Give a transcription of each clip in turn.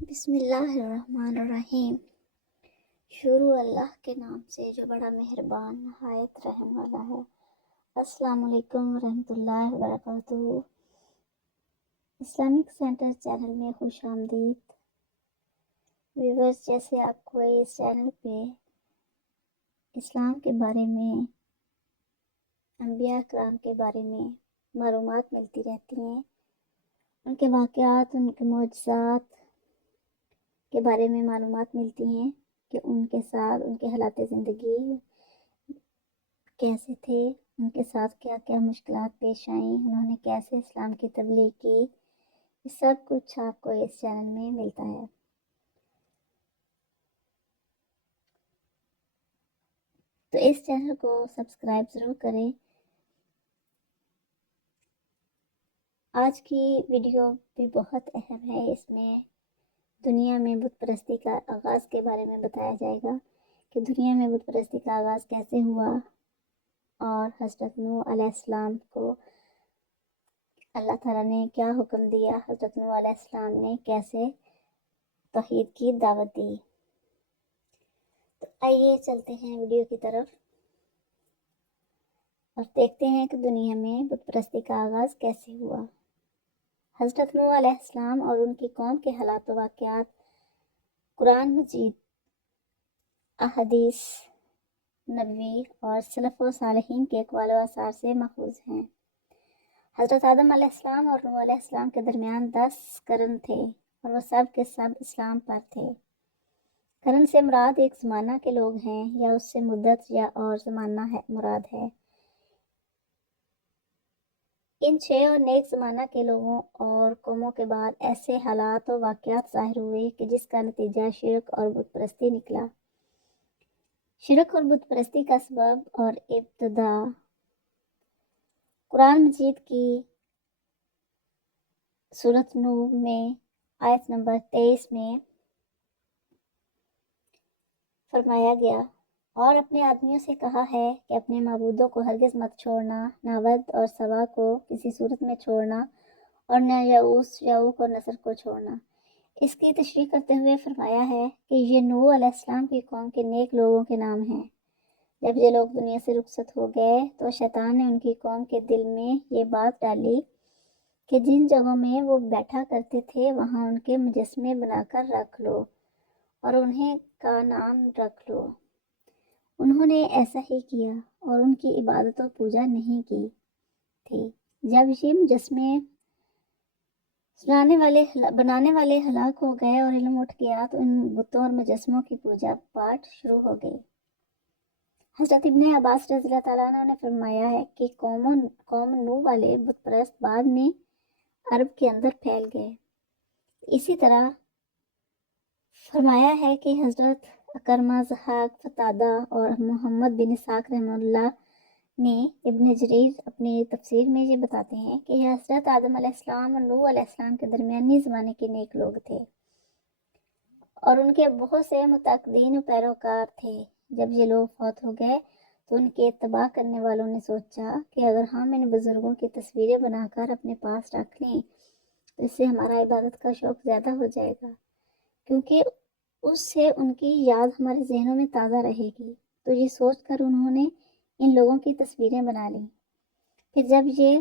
بسم اللہ الرحمن الرحیم۔ شروع اللہ کے نام سے جو بڑا مہربان نہایت رحم والا ہے۔ السلام علیکم ورحمۃ اللہ وبرکاتہ۔ اسلامک سینٹر چینل میں خوش آمدید ویورز۔ جیسے آپ کو اس چینل پہ اسلام کے بارے میں، انبیاء کرام کے بارے میں معلومات ملتی رہتی ہیں، ان کے واقعات، ان کے معجزات کے بارے میں معلومات ملتی ہیں کہ ان کے ساتھ ان کے حالات زندگی کیسے تھے، ان کے ساتھ کیا کیا مشکلات پیش آئیں، انہوں نے کیسے اسلام کی تبلیغ کی، یہ سب کچھ آپ کو اس چینل میں ملتا ہے۔ تو اس چینل کو سبسکرائب ضرور کریں۔ آج کی ویڈیو بھی بہت اہم ہے، اس میں دنیا میں بت پرستی کا آغاز کے بارے میں بتایا جائے گا کہ دنیا میں بت پرستی کا آغاز کیسے ہوا، اور حضرت نوح علیہ السلام کو اللہ تعالیٰ نے کیا حکم دیا، حضرت نوح علیہ السلام نے کیسے توحید کی دعوت دی۔ تو آئیے چلتے ہیں ویڈیو کی طرف اور دیکھتے ہیں کہ دنیا میں بت پرستی کا آغاز کیسے ہوا۔ حضرت نوح علیہ السلام اور ان کی قوم کے حالات و واقعات قرآن مجید، احادیث نبوی اور سلف و صالحین کے اقوال و آثار سے ماخوذ ہیں۔ حضرت آدم علیہ السلام اور نوح علیہ السلام کے درمیان 10 قرن تھے اور وہ سب کے سب اسلام پر تھے۔ قرن سے مراد ایک زمانہ کے لوگ ہیں یا اس سے مدت یا اور زمانہ مراد ہے۔ ان 6 اور نیک زمانہ کے لوگوں اور قوموں کے بعد ایسے حالات و واقعات ظاہر ہوئے کہ جس کا نتیجہ شرک اور بت پرستی نکلا۔ شرک اور بت پرستی کا سبب اور ابتدا قرآن مجید کی سورۃ نوح میں آیت نمبر 23 میں فرمایا گیا، اور اپنے آدمیوں سے کہا ہے کہ اپنے معبودوں کو ہرگز مت چھوڑنا، نہ ود اور سوا کو کسی صورت میں چھوڑنا، اور نہ یعوث، یعوق اور نصر کو چھوڑنا۔ اس کی تشریح کرتے ہوئے فرمایا ہے کہ یہ نوح علیہ السلام کی قوم کے نیک لوگوں کے نام ہیں۔ جب یہ لوگ دنیا سے رخصت ہو گئے تو شیطان نے ان کی قوم کے دل میں یہ بات ڈالی کہ جن جگہوں میں وہ بیٹھا کرتے تھے وہاں ان کے مجسمے بنا کر رکھ لو اور انہیں کا نام رکھ لو۔ انہوں نے ایسا ہی کیا اور ان کی عبادت و پوجا نہیں کی تھی۔ جب یہ مجسمے بنانے والے ہلاک ہو گئے اور علم اٹھ گیا تو ان بتوں اور مجسموں کی پوجا پاٹ شروع ہو گئی۔ حضرت ابن عباس رضی اللہ تعالیٰ عنہ نے فرمایا ہے کہ قوم نوح والے بت پرست بعد میں عرب کے اندر پھیل گئے۔ اسی طرح فرمایا ہے کہ حضرت اکرمہ، ضحاک، قتادہ اور محمد بن اسحاق رحمہ اللہ نے ابن جریر اپنی تفسیر میں یہ بتاتے ہیں کہ یہ حضرت آدم علیہ السلام اور نوح علیہ السلام کے درمیانی زمانے کے نیک لوگ تھے اور ان کے بہت سے متعددین و پیروکار تھے۔ جب یہ لوگ فوت ہو گئے تو ان کے اتباع کرنے والوں نے سوچا کہ اگر ہم ان بزرگوں کی تصویریں بنا کر اپنے پاس رکھ لیں تو اس سے ہمارا عبادت کا شوق زیادہ ہو جائے گا، کیونکہ اس سے ان کی یاد ہمارے ذہنوں میں تازہ رہے گی۔ تو یہ سوچ کر انہوں نے ان لوگوں کی تصویریں بنا لیں۔ پھر جب یہ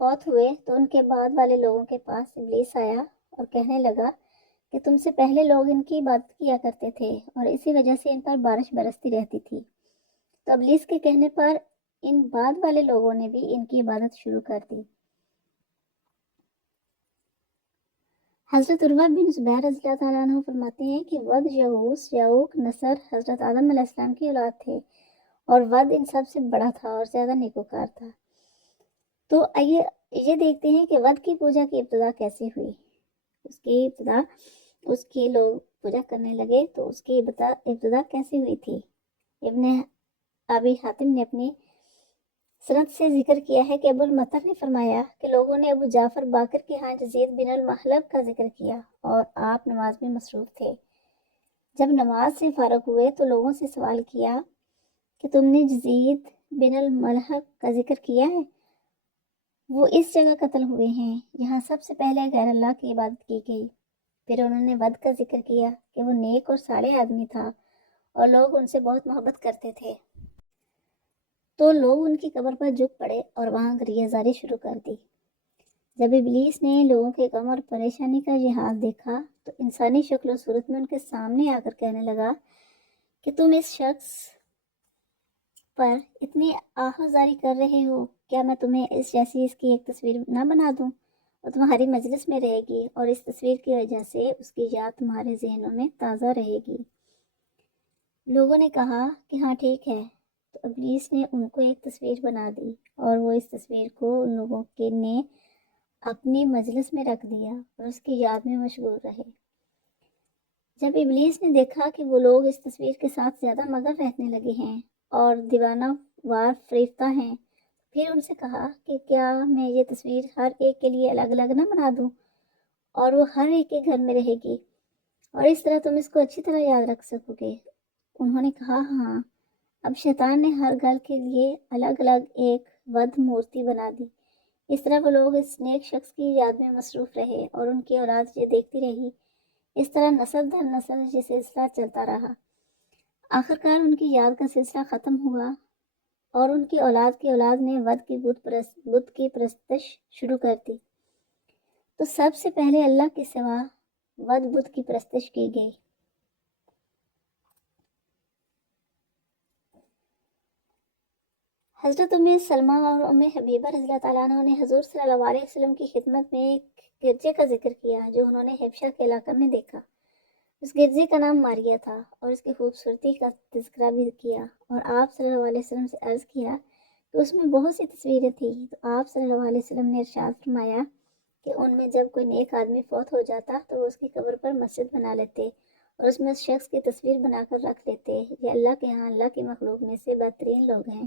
فوت ہوئے تو ان کے بعد والے لوگوں کے پاس ابلیس آیا اور کہنے لگا کہ تم سے پہلے لوگ ان کی عبادت کیا کرتے تھے اور اسی وجہ سے ان پر بارش برستی رہتی تھی۔ تو ابلیس کے کہنے پر ان بعد والے لوگوں نے بھی ان کی عبادت شروع کر دی۔ حضرت عروہ بن زبیر رضی اللہ تعالیٰ عنہ فرماتے ہیں کہ ود، یعوث، یعوق، نصر حضرت آدم علیہ السلام کی اولاد تھے اور ود ان سب سے بڑا تھا اور زیادہ نیکوکار تھا۔ تو آئیے یہ دیکھتے ہیں کہ ود کی پوجا کی ابتدا کیسے ہوئی۔ اس کی لوگ پوجا کرنے لگے تو اس کی ابتدا کیسے ہوئی تھی۔ ابن ابی حاتم نے اپنی سند سے ذکر کیا ہے کہ ابو المطر نے فرمایا کہ لوگوں نے ابو جعفر باقر کے ہاں یزید بن المحلب کا ذکر کیا اور آپ نماز میں مصروف تھے۔ جب نماز سے فارغ ہوئے تو لوگوں سے سوال کیا کہ تم نے یزید بن المحلب کا ذکر کیا ہے؟ وہ اس جگہ قتل ہوئے ہیں جہاں سب سے پہلے غیر اللہ کی عبادت کی گئی۔ پھر انہوں نے ود کا ذکر کیا کہ وہ نیک اور صالح آدمی تھا اور لوگ ان سے بہت محبت کرتے تھے۔ تو لوگ ان کی قبر پر جھک پڑے اور وہاں ریاضاری شروع کر دی۔ جب ابلیس نے لوگوں کے غم اور پریشانی کا یہ حال دیکھا تو انسانی شکل و صورت میں ان کے سامنے آ کر کہنے لگا کہ تم اس شخص پر اتنی آہوازاری کر رہے ہو، کیا میں تمہیں اس جیسی اس کی ایک تصویر نہ بنا دوں اور تمہاری مجلس میں رہے گی، اور اس تصویر کی وجہ سے اس کی یاد تمہارے ذہنوں میں تازہ رہے گی۔ لوگوں نے کہا کہ ہاں ٹھیک ہے، تو ابلیس نے ان کو ایک تصویر بنا دی اور وہ اس تصویر کو ان لوگوں کے نے اپنی مجلس میں رکھ دیا اور اس کی یاد میں مشغول رہے۔ جب ابلیس نے دیکھا کہ وہ لوگ اس تصویر کے ساتھ زیادہ مگن رہنے لگے ہیں اور دیوانہ وار فریفتہ ہیں، پھر ان سے کہا کہ کیا میں یہ تصویر ہر ایک کے لیے الگ الگ نہ بنا دوں اور وہ ہر ایک کے گھر میں رہے گی اور اس طرح تم اس کو اچھی طرح یاد رکھ سکو گے۔ انہوں نے کہا ہاں۔ اب شیطان نے ہر گھر کے لیے الگ الگ ایک ود مورتی بنا دی۔ اس طرح وہ لوگ اس نیک شخص کی یاد میں مصروف رہے اور ان کی اولاد یہ دیکھتی رہی۔ اس طرح نسل در نسل یہ سلسلہ چلتا رہا۔ آخرکار ان کی یاد کا سلسلہ ختم ہوا اور ان کی اولاد نے ود کی پرستش شروع کر دی۔ تو سب سے پہلے اللہ کے سوا ود بت کی پرستش کی گئی۔ حضرت ام سلمہ اور ام حبیبہ رضی اللہ تعالیٰ عنہ نے حضور صلی اللہ علیہ وسلم کی خدمت میں ایک گرجے کا ذکر کیا جو انہوں نے حبشہ کے علاقہ میں دیکھا۔ اس گرجے کا نام ماریہ تھا اور اس کی خوبصورتی کا تذکرہ بھی کیا، اور آپ صلی اللہ علیہ وسلم سے عرض کیا کہ اس میں بہت سی تصویریں تھیں۔ تو آپ صلی اللہ علیہ وسلم نے ارشاد فرمایا کہ ان میں جب کوئی نیک آدمی فوت ہو جاتا تو وہ اس کی قبر پر مسجد بنا لیتے اور اس میں اس شخص کی تصویر بنا کر رکھ لیتے۔ یہ اللہ کے ہاں اللہ کی مخلوق میں سے بہترین لوگ ہیں۔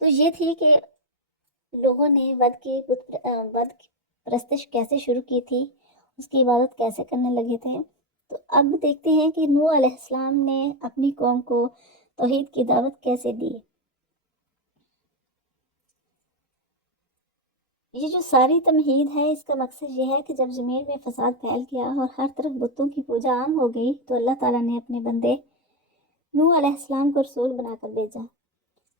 تو یہ تھی کہ لوگوں نے ود کی پرستش کیسے شروع کی تھی، اس کی عبادت کیسے کرنے لگے تھے۔ تو اب دیکھتے ہیں کہ نوح علیہ السلام نے اپنی قوم کو توحید کی دعوت کیسے دی۔ یہ جو ساری تمہید ہے اس کا مقصد یہ ہے کہ جب زمین میں فساد پھیل گیا اور ہر طرف بتوں کی پوجا عام ہو گئی تو اللہ تعالیٰ نے اپنے بندے نوح علیہ السلام کو رسول بنا کر بھیجا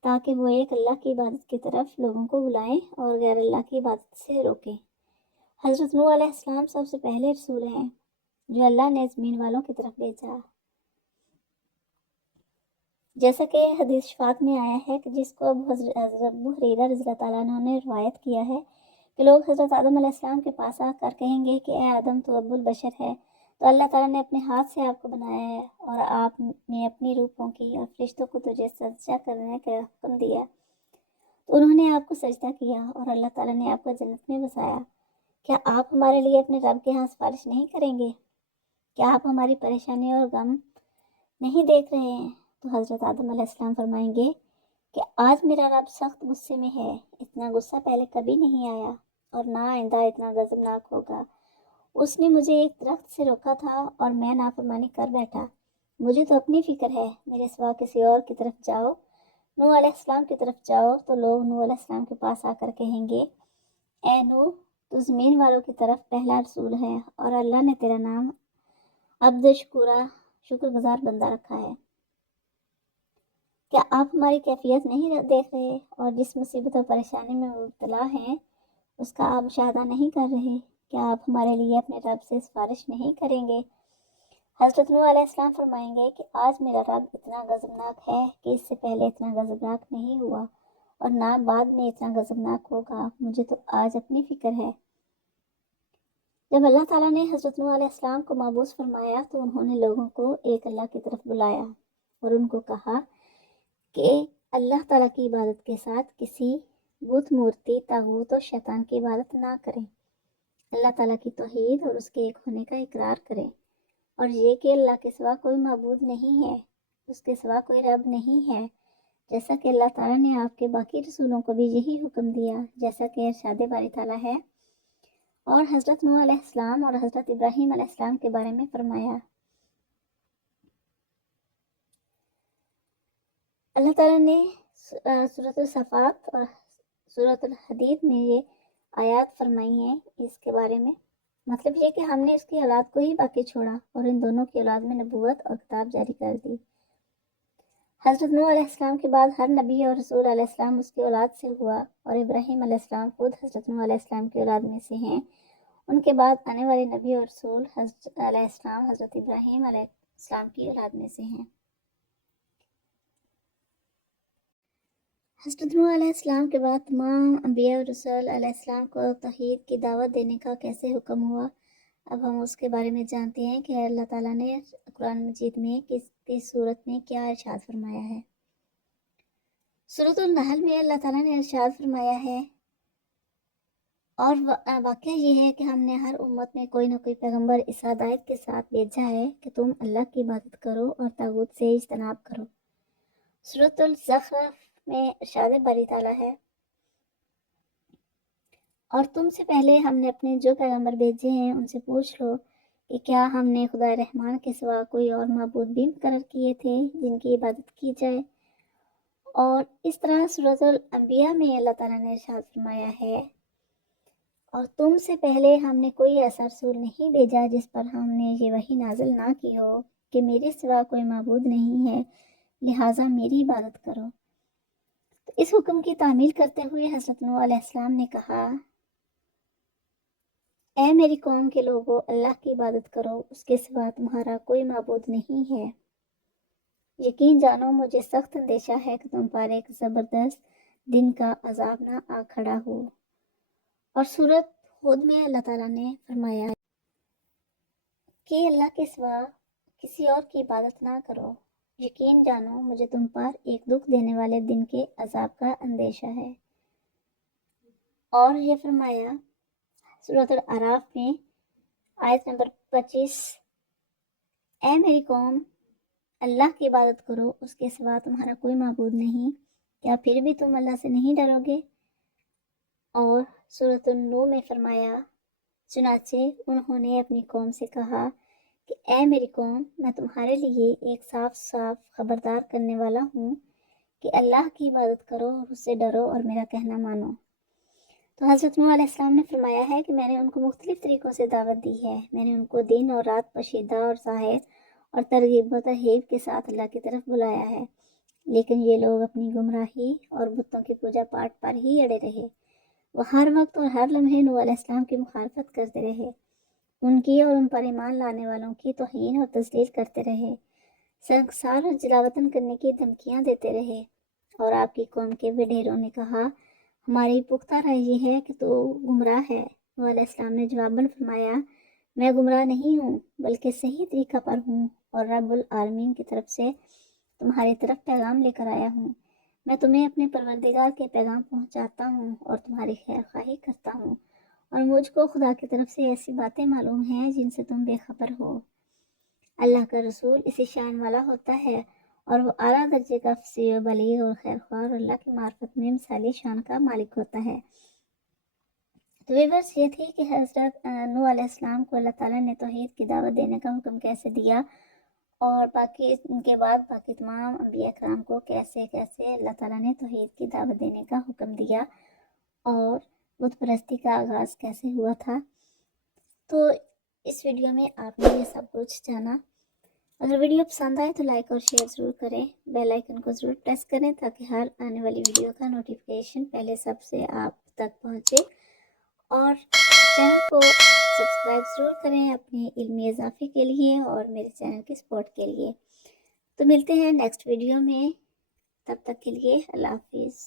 تاکہ وہ ایک اللہ کی عبادت کی طرف لوگوں کو بلائیں اور غیر اللہ کی عبادت سے روکیں۔ حضرت نوح علیہ السلام سب سے پہلے رسول ہیں جو اللہ نے زمین والوں کی طرف بھیجا، جیسا کہ حدیث شفاعت میں آیا ہے کہ جس کو حضرت ابو ہریرہ رضی اللہ تعالیٰ عنہ نے روایت کیا ہے کہ لوگ حضرت آدم علیہ السلام کے پاس آ کر کہیں گے کہ اے آدم تو ابو البشر ہے، تو اللہ تعالیٰ نے اپنے ہاتھ سے آپ کو بنایا ہے اور آپ نے اپنی روح پھونکی اور فرشتوں کو تجھے سجدہ کرنے کا حکم دیا، تو انہوں نے آپ کو سجدہ کیا اور اللہ تعالیٰ نے آپ کو جنت میں بسایا۔ کیا آپ ہمارے لیے اپنے رب کے ہاں سفارش نہیں کریں گے؟ کیا آپ ہماری پریشانی اور غم نہیں دیکھ رہے ہیں؟ تو حضرت آدم علیہ السلام فرمائیں گے کہ آج میرا رب سخت غصے میں ہے، اتنا غصہ پہلے کبھی نہیں آیا اور نہ آئندہ اتنا غضبناک ہوگا۔ اس نے مجھے ایک درخت سے روکا تھا اور میں نافرمانی کر بیٹھا، مجھے تو اپنی فکر ہے، میرے سوا کسی اور کی طرف جاؤ۔ نوح علیہ السلام کی طرف جاؤ تو لوگ نوح علیہ السلام کے پاس آ کر کہیں گے اے نوح تو زمین والوں کی طرف پہلا رسول ہے اور اللہ نے تیرا نام عبد شکورہ شکر گزار بندہ رکھا ہے۔ کیا آپ ہماری کیفیت نہیں دیکھ رہے اور جس مصیبت و پریشانی میں مبتلا ہیں اس کا آپ مشاہدہ نہیں کر رہے؟ کیا آپ ہمارے لیے اپنے رب سے سفارش نہیں کریں گے؟ حضرت نوح علیہ السلام فرمائیں گے کہ آج میرا رب اتنا غضبناک ہے کہ اس سے پہلے اتنا غضبناک نہیں ہوا اور نہ بعد میں اتنا غضبناک ہوگا، مجھے تو آج اپنی فکر ہے۔ جب اللہ تعالیٰ نے حضرت نوح علیہ السلام کو مبعوث فرمایا تو انہوں نے لوگوں کو ایک اللہ کی طرف بلایا اور ان کو کہا کہ اللہ تعالیٰ کی عبادت کے ساتھ کسی بت مورتی طاغوت اور شیطان کی عبادت نہ کریں، اللہ تعالیٰ کی توحید اور اس کے ایک ہونے کا اقرار کریں، اور یہ کہ اللہ کے سوا کوئی معبود نہیں ہے، اس کے سوا کوئی رب نہیں ہے، جیسا کہ اللہ تعالیٰ نے آپ کے باقی رسولوں کو بھی یہی حکم دیا، جیسا کہ ارشاد باری تعالیٰ ہے۔ اور حضرت نوح علیہ السلام اور حضرت ابراہیم علیہ السلام کے بارے میں فرمایا، اللہ تعالیٰ نے سورۃ الصفات اور سورۃ الحدید میں یہ آیات فرمائی ہیں اس کے بارے میں مطلب یہ کہ ہم نے اس کی اولاد کو ہی باقی چھوڑا اور ان دونوں کی اولاد میں نبوت اور کتاب جاری کر دی۔ حضرت نوح علیہ السلام کے بعد ہر نبی اور رسول علیہ السلام اس کی اولاد سے ہوا، اور ابراہیم علیہ السلام خود حضرت نوح علیہ السلام کی اولاد میں سے ہیں۔ ان کے بعد آنے والے نبی اور رسول حضرت علیہ السلام حضرت ابراہیم علیہ السلام کی اولاد میں سے ہیں۔ حضرت نوح علیہ السلام کے بعد تمام انبیاء اور رسول علیہ السلام کو توحید کی دعوت دینے کا کیسے حکم ہوا، اب ہم اس کے بارے میں جانتے ہیں کہ اللہ تعالیٰ نے قرآن مجید میں کس صورت میں کیا ارشاد فرمایا ہے۔ سورۃ النحل میں اللہ تعالیٰ نے ارشاد فرمایا ہے، اور واقعہ یہ ہے کہ ہم نے ہر امت میں کوئی نہ کوئی پیغمبر اس ہدایت کے ساتھ بھیجا ہے کہ تم اللہ کی عبادت کرو اور طاغوت سے اجتناب کرو۔ سورۃ الزخرف میں ارشاد باری تعالیٰ ہے، اور تم سے پہلے ہم نے اپنے جو پیغمبر بھیجے ہیں ان سے پوچھ لو کہ کیا ہم نے خدا رحمان کے سوا کوئی اور معبود بھی مقرر کیے تھے جن کی عبادت کی جائے۔ اور اس طرح سورۃ الانبیاء میں اللہ تعالیٰ نے ارشاد فرمایا ہے، اور تم سے پہلے ہم نے کوئی ایسا رسول نہیں بھیجا جس پر ہم نے یہ وحی نازل نہ کی ہو کہ میرے سوا کوئی معبود نہیں ہے، لہٰذا میری عبادت کرو۔ تو اس حکم کی تعمیل کرتے ہوئے حضرت نوح علیہ السلام نے کہا، اے میری قوم کے لوگو، اللہ کی عبادت کرو، اس کے سوا تمہارا کوئی معبود نہیں ہے۔ یقین جانو مجھے سخت اندیشہ ہے کہ تم پر ایک زبردست دن کا عذاب نہ آ کھڑا ہو۔ اور سورۃ ہود میں اللہ تعالیٰ نے فرمایا کہ اللہ کے سوا کسی اور کی عبادت نہ کرو، یقین جانو مجھے تم پر ایک دکھ دینے والے دن کے عذاب کا اندیشہ ہے۔ اور یہ فرمایا سورۃ الاعراف میں آیت نمبر 25، اے میری قوم، اللہ کی عبادت کرو، اس کے سوا تمہارا کوئی معبود نہیں، کیا پھر بھی تم اللہ سے نہیں ڈرو گے؟ اور سورۃ النور میں فرمایا، چنانچہ انہوں نے اپنی قوم سے کہا کہ اے میری قوم، میں تمہارے لیے ایک صاف صاف خبردار کرنے والا ہوں کہ اللہ کی عبادت کرو اور اس سے ڈرو اور میرا کہنا مانو۔ تو حضرت نوح علیہ السلام نے فرمایا ہے کہ میں نے ان کو مختلف طریقوں سے دعوت دی ہے، میں نے ان کو دن اور رات پوشیدہ اور ظاہر اور ترغیب و ترہیب کے ساتھ اللہ کی طرف بلایا ہے، لیکن یہ لوگ اپنی گمراہی اور بتوں کی پوجا پاٹ پر ہی اڑے رہے۔ وہ ہر وقت اور ہر لمحے نوح علیہ السلام کی مخالفت کرتے رہے، ان کی اور ان پر ایمان لانے والوں کی توہین اور تذلیل کرتے رہے، سنگسار اور جلاوطن کرنے کی دھمکیاں دیتے رہے۔ اور آپ کی قوم کے وڈیروں نے کہا، ہماری پختہ رائے یہ ہے کہ تو گمراہ ہے۔ نوح علیہ السلام نے جواباً فرمایا، میں گمراہ نہیں ہوں بلکہ صحیح طریقہ پر ہوں، اور رب العالمین کی طرف سے تمہاری طرف پیغام لے کر آیا ہوں۔ میں تمہیں اپنے پروردگار کے پیغام پہنچاتا ہوں اور تمہاری خیر خواہی کرتا ہوں، اور مجھ کو خدا کی طرف سے ایسی باتیں معلوم ہیں جن سے تم بے خبر ہو۔ اللہ کا رسول اسی شان والا ہوتا ہے، اور وہ اعلیٰ درجے کا فصیح و بلیغ اور خیر خواہ اور اللہ کی معرفت میں مثالی شان کا مالک ہوتا ہے۔ تو ویورس یہ تھی کہ حضرت نوح علیہ السلام کو اللہ تعالیٰ نے توحید کی دعوت دینے کا حکم کیسے دیا، اور باقی ان کے بعد باقی تمام انبیاء کرام کو کیسے اللہ تعالیٰ نے توحید کی دعوت دینے کا حکم دیا، اور بت پرستی کا آغاز کیسے ہوا تھا۔ تو اس ویڈیو میں آپ نے یہ سب کچھ جانا۔ اگر ویڈیو پسند آئے تو لائک اور شیئر ضرور کریں، بیل آئیکن کو ضرور پریس کریں تاکہ ہر آنے والی ویڈیو کا نوٹیفیکیشن پہلے سب سے آپ تک پہنچے، اور چینل کو سبسکرائب ضرور کریں اپنے علمی اضافے کے لیے اور میرے چینل کی سپورٹ کے لیے۔ تو ملتے ہیں نیکسٹ ویڈیو میں، تب تک کے لیے اللہ حافظ۔